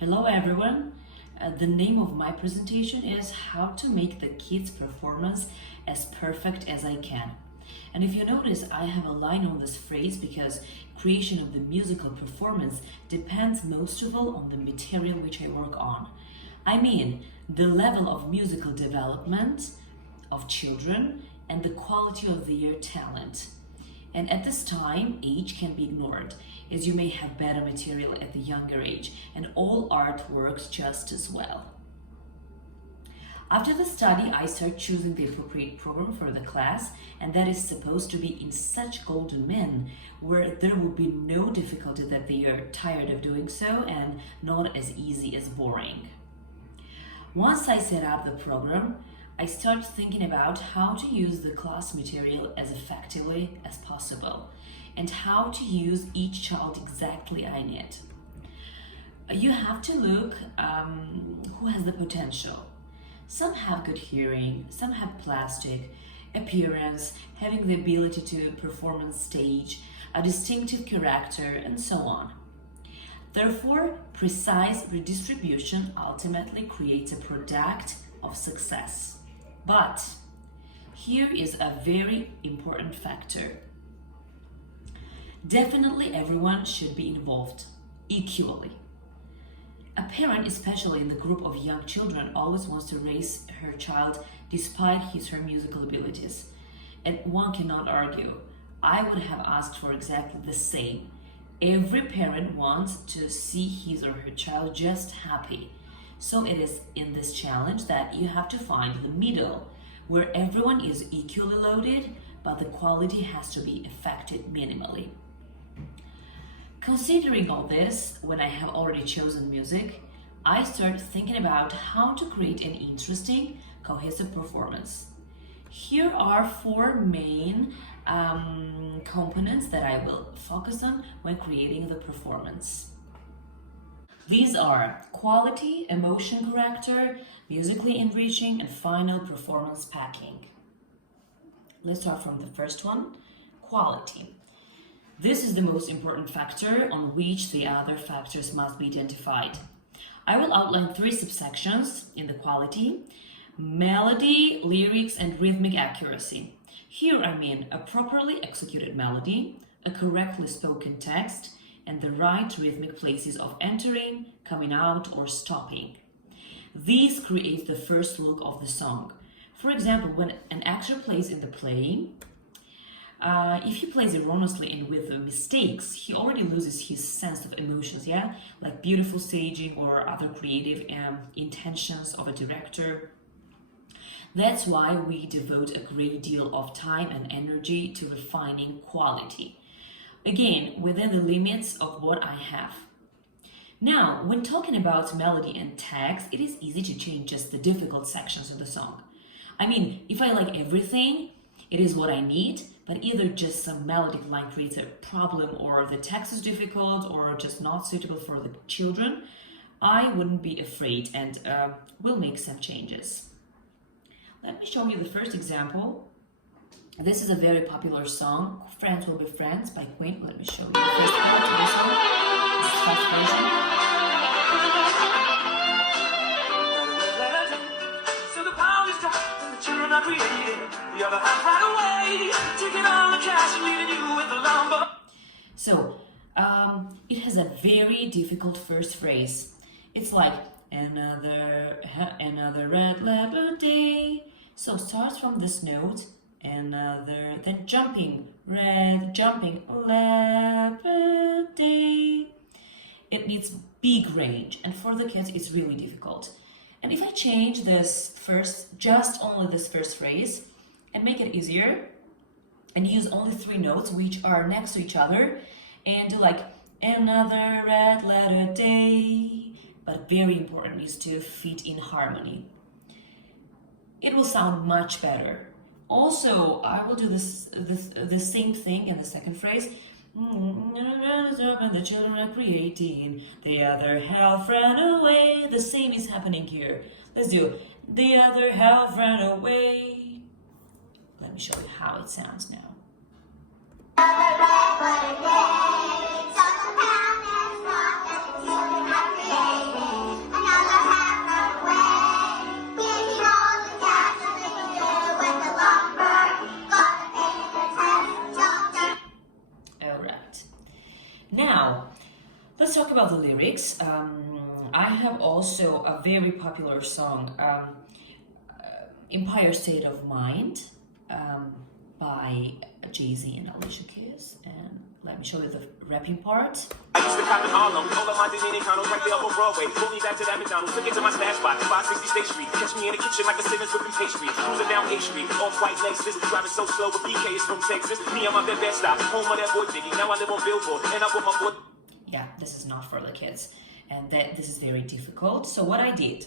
Hello everyone. The name of my presentation is How to Make the Kids' Performance as Perfect as I Can. And if you notice, I have a line on this phrase because creation of the musical performance depends most of all on the material which I work on. I mean, the level of musical development of children and the quality of their talent. And at this time, age can be ignored, as you may have better material at the younger age, and all art works just as well. After the study, I start choosing the appropriate program for the class, and that is supposed to be in such golden min, where there will be no difficulty that they are tired of doing so, and not as easy as boring. Once I set up the program, I start thinking about how to use the class material as effectively as possible and how to use each child exactly in it. You have to look who has the potential. Some have good hearing, some have plastic, appearance, having the ability to perform on stage, a distinctive character, and so on. Therefore, precise redistribution ultimately creates a product of success. But here is a very important factor. Definitely everyone should be involved equally. A parent, especially in the group of young children, always wants to raise her child despite his or her musical abilities. And one cannot argue. I would have asked for exactly the same. Every parent wants to see his or her child just happy. So it is in this challenge that you have to find the middle, where everyone is equally loaded, but the quality has to be affected minimally. Considering all this, when I have already chosen music, I start thinking about how to create an interesting, cohesive performance. Here are four main components that I will focus on when creating the performance. These are quality, emotion character, musically enriching, and final performance packing. Let's start from the first one, quality. This is the most important factor on which the other factors must be identified. I will outline three subsections in the quality: melody, lyrics, and rhythmic accuracy. Here I mean a properly executed melody, a correctly spoken text, and the right rhythmic places of entering, coming out, or stopping. These create the first look of the song. For example, when an actor plays in the play, if he plays erroneously and with mistakes, he already loses his sense of emotions, like beautiful staging or other creative intentions of a director. That's why we devote a great deal of time and energy to refining quality. Again, within the limits of what I have. Now, when talking about melody and text, it is easy to change just the difficult sections of the song. I mean, if I like everything, it is what I need, but either just some melodic line creates a problem or the text is difficult or just not suitable for the children, I wouldn't be afraid and will make some changes. Let me show you the first example. This is a very popular song, Friends Will Be Friends by Queen. Let me show you the first part of the song. This is first version. So the power is dropped and the children are created. The other half right away, taking all the cash and leaving you with the lumber. So, it has a very difficult first phrase. It's like, another red leopard day. So it starts from this note, another, then jumping, red, jumping, leopard day. It needs big range, and for the kids it's really difficult. And if I change this just only this first phrase, and make it easier, and use only three notes which are next to each other, and do like, another red letter day, but very important is to fit in harmony. It will sound much better. Also, I will do the same thing in the second phrase. The children are creating, the other half ran away. The same is happening here. Let's do the other half ran away. Let me show you how it sounds now. lyrics, I have also a very popular song, Empire State of Mind, by Jay-Z and Alicia Keys. And let me show you the rapping part. I used to cop in Harlem, all of my Dominicanos right there up on Broadway. Pull me back to that McDonald's, took it to my stash spot, 560 State Street. Catch me in the kitchen like a Simmons whipping pastry. Cruising down A Street, off-white Lexus, driving so slow, but BK is from Texas. Me and my bed stop, home of that boy Biggie. Now I live on Billboard, and I put my boy. Yeah, this is not for the kids, and this is very difficult. So what I did,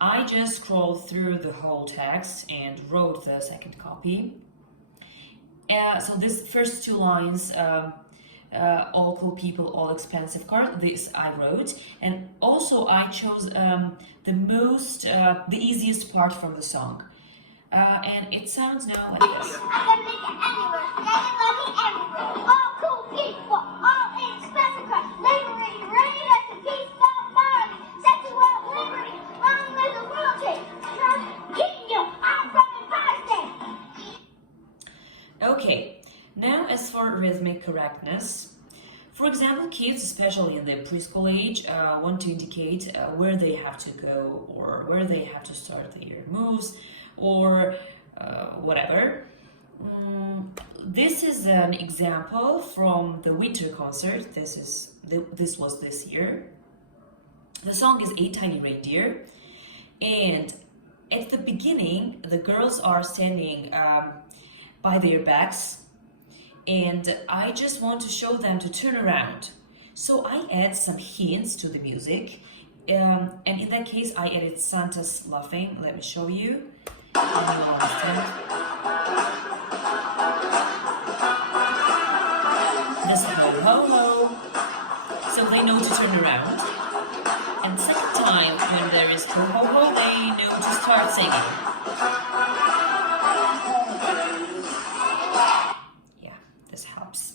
I just scrolled through the whole text and wrote the second copy. So this first two lines, all cool people, all expensive cars, this I wrote, and also I chose the easiest part from the song, and it sounds now like this. I'm gonna make it everywhere. Yeah, you love me everywhere. All cool people, all expensive cars, liberty, ready at the peace, Marley, sexual liberty, long live the royalty, getting you out from Empire State. Okay, now as for rhythmic correctness, for example, kids, especially in the preschool age, want to indicate where they have to go or where they have to start their moves or whatever. This is an example from the winter concert. This was this year. The song is Eight Tiny Reindeer, and at the beginning, the girls are standing by their backs, and I just want to show them to turn around. So I add some hints to the music, and in that case, I added Santa's laughing. Let me show you. This ho ho ho. So they know to turn around. And second time, when there is ho ho ho, they know to start singing. Yeah, this helps.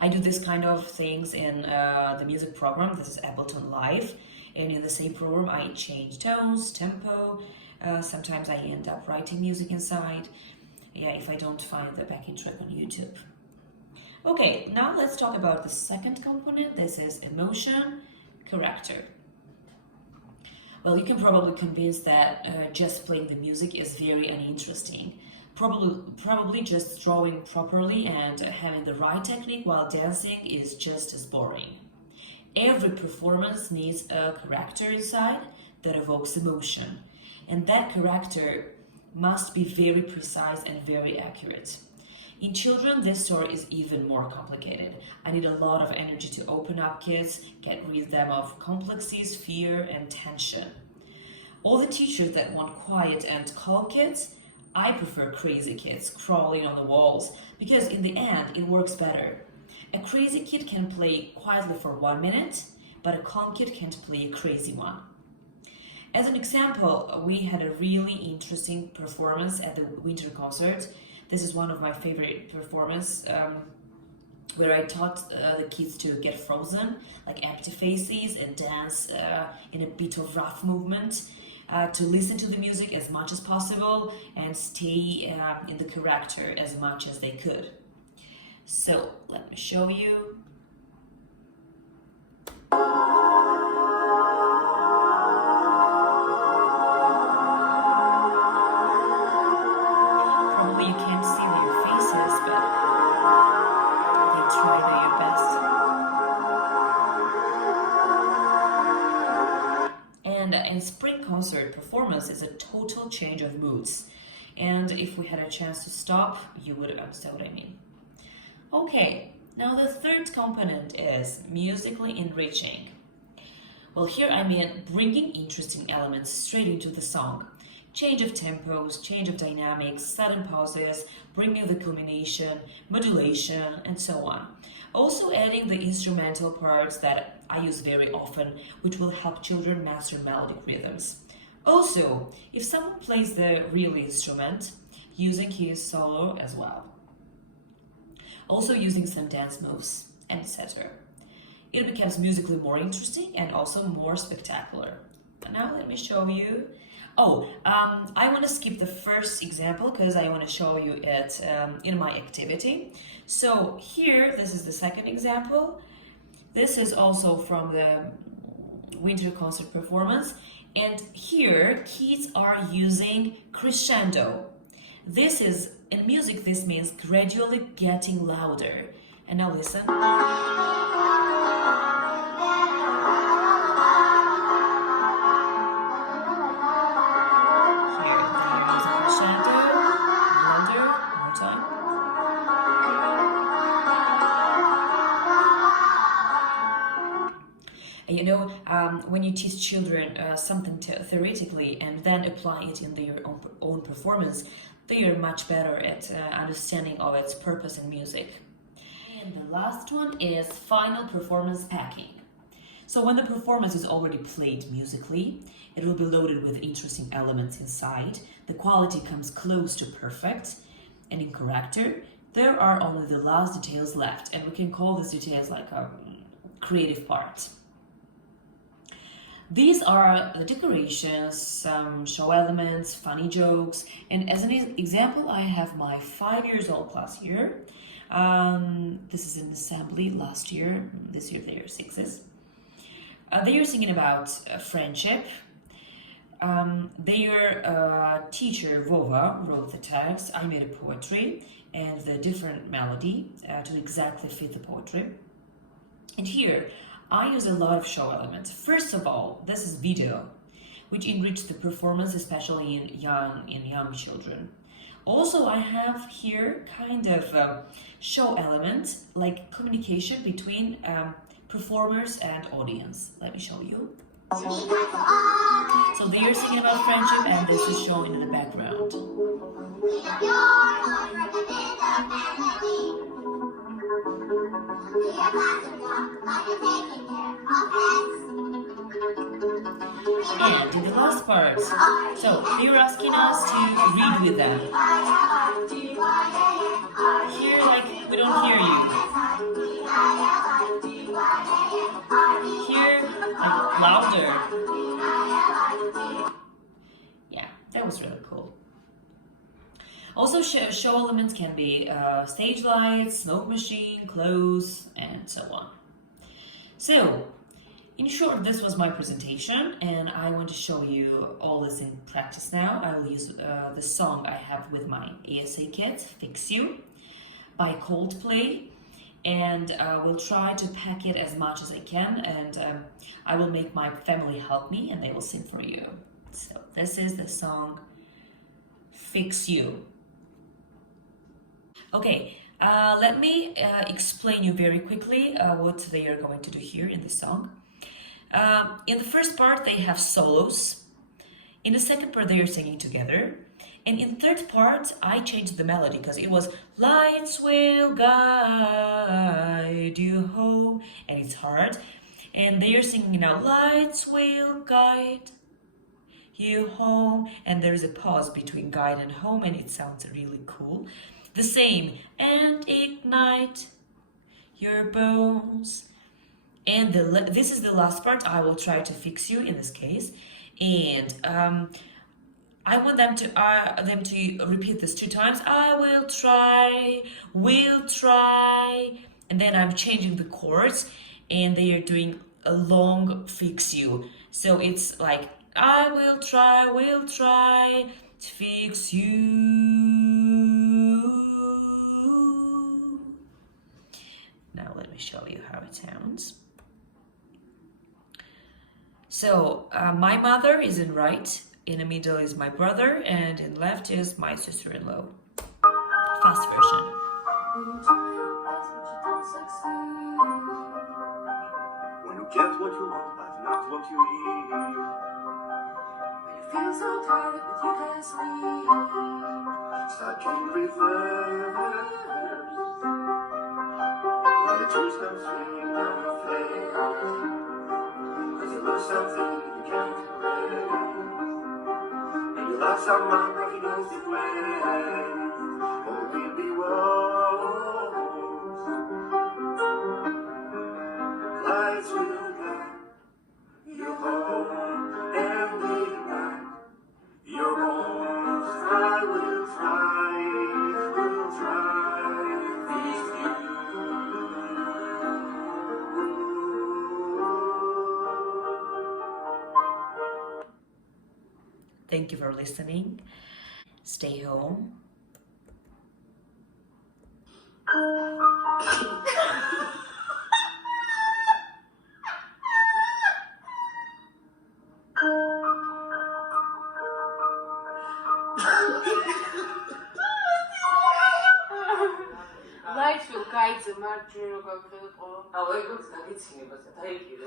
I do this kind of things in the music program. This is Ableton Live. And in the same program, I change tones, tempo. Sometimes I end up writing music inside. Yeah, if I don't find the backing track on YouTube. Okay, now let's talk about the second component. This is emotion, character. Well, you can probably convince that just playing the music is very uninteresting. Probably just drawing properly and having the right technique while dancing is just as boring. Every performance needs a character inside that evokes emotion, and that character must be very precise and very accurate. In children, this story is even more complicated. I need a lot of energy to open up kids, get rid of them of complexities, fear, and tension. All the teachers that want quiet and calm kids, I prefer crazy kids crawling on the walls, because in the end, it works better. A crazy kid can play quietly for 1 minute, but a calm kid can't play a crazy one. As an example, we had a really interesting performance at the winter concert. This is one of my favorite performances, where I taught the kids to get frozen, like empty faces, and dance in a bit of rough movement, to listen to the music as much as possible and stay in the character as much as they could. So let me show you. Probably you can't see their faces, but they try their best. And in spring concert, performance is a total change of moods. And if we had a chance to stop, you would understand what I mean. Okay, now the third component is musically enriching. Well, here I mean bringing interesting elements straight into the song. Change of tempos, change of dynamics, sudden pauses, bringing the culmination, modulation, and so on. Also adding the instrumental parts that I use very often, which will help children master melodic rhythms. Also, if someone plays the real instrument, using his solo as well. Also using some dance moves, etc. It becomes musically more interesting and also more spectacular. But now let me show you. I want to skip the first example because I want to show you it in my activity. So here, this is the second example. This is also from the winter concert performance. And here, kids are using crescendo. This is, in music, this means gradually getting louder. And now listen. Here, there is a crescendo. Louder, one more time. You know, when you teach children something theoretically and then apply it in their own performance, they are much better at understanding of its purpose in music. And the last one is final performance packing. So when the performance is already played musically, it will be loaded with interesting elements inside. The quality comes close to perfect, and in character, there are only the last details left, and we can call these details like a creative part. These are the decorations, some show elements, funny jokes, and as an example, I have my 5 years old class here. This is an assembly last year. This year they are sixes. They are singing about friendship. Their teacher, Vova, wrote the text. I made a poetry and the different melody to exactly fit the poetry. And here, I use a lot of show elements. First of all, this is video, which enrich the performance, especially in young children. Also, I have here kind of show elements like communication between performers and audience. Let me show you. So they are singing about friendship, and this is showing in the background. And in the last part, so they were asking us to read with them. Here, like, we don't hear you. Here, like, louder. Yeah, that was really cool. Also, show elements can be stage lights, smoke machine, clothes, and so on. So, in short, this was my presentation, and I want to show you all this in practice now. I will use the song I have with my ASA kit, Fix You, by Coldplay, and we'll try to pack it as much as I can, and I will make my family help me, and they will sing for you. So, this is the song Fix You. Okay, let me explain you very quickly what they are going to do here in this song. In the first part, they have solos. In the second part, they are singing together. And in the third part, I changed the melody because it was lights will guide you home, and it's hard. And they are singing now, lights will guide you home, and there is a pause between guide and home, and it sounds really cool. The same, and ignite your bones. And this is the last part. I will try to fix you in this case, and I want them to repeat this 2 times. I will try, and then I'm changing the chords, and they are doing a long fix you. So it's like I will try to fix you. Now let me show you how it sounds. So my mother is in right, in the middle is my brother, and in left is my sister-in-law. Fast version. When you get what you want, but not what you need. When you feel so tired, but you can't sleep. Start in reverse. When the tears come streaming down your face. Cause you lose something you can't erase. And you lost someone that you knows the way. Or will be worse. Lights will guide you home every night. Your bones, I will try these you. Thank you for listening. Stay home. 라이트 가이즈 마주가 그거. 아, 왜 그렇게 나겠지? 맞아, 다행이네.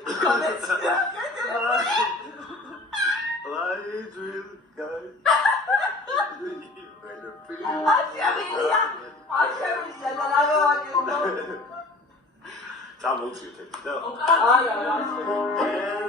자, 멈추게 됩니다. 아, 야, 야.